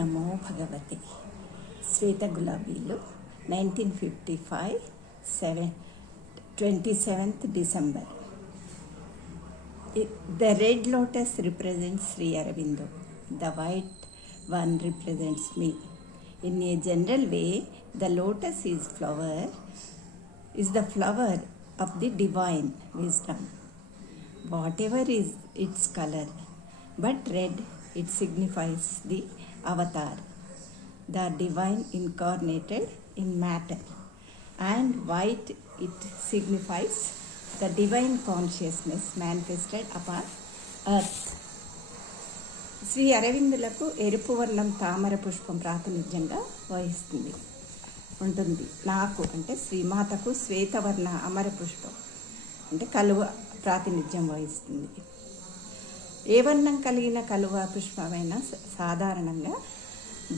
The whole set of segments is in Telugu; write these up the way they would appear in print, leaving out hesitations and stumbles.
నమో భగవతి. శ్వేత గులాబీలు 1955 27th December. The red lotus represents Sri Aurobindo. The white one represents me. In a general way, the lotus is the flower of the divine wisdom. Whatever is its color, but red, it signifies the avatar, the divine incarnated in matter, and white, it signifies the divine consciousness manifested upon earth. Shri అరవిందులకు ఎరుపు వర్ణం తామర పుష్పం ప్రాతినిధ్యంగా ఉంటుంది. నాకు అంటే శ్రీమాతకు శ్వేతవర్ణ అమర పుష్పం అంటే కలువ ప్రాతినిధ్యం వహిస్తుంది. ఏ వర్ణం కలిగిన కలువ పుష్పమైనా సాధారణంగా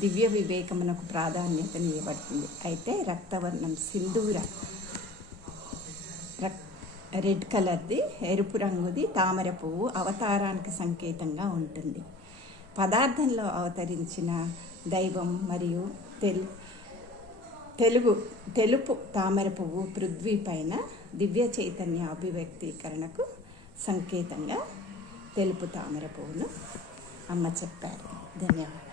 దివ్య వివేకమునకు ప్రాధాన్యతనివ్వబడుతుంది. అయితే రక్తవర్ణం సింధూర రెడ్ కలర్ది, ఎరుపు రంగుది తామర పువ్వు అవతారానికి సంకేతంగా ఉంటుంది. పదార్థంలో అవతరించిన దైవం మరియు తెలుపు తామర పువ్వు పృథ్వీ పైన దివ్య చైతన్య అభివ్యక్తీకరణకు సంకేతంగా తెలుపు తామర పువ్వును అమ్మ చెప్పారు. ధన్యవాదాలు.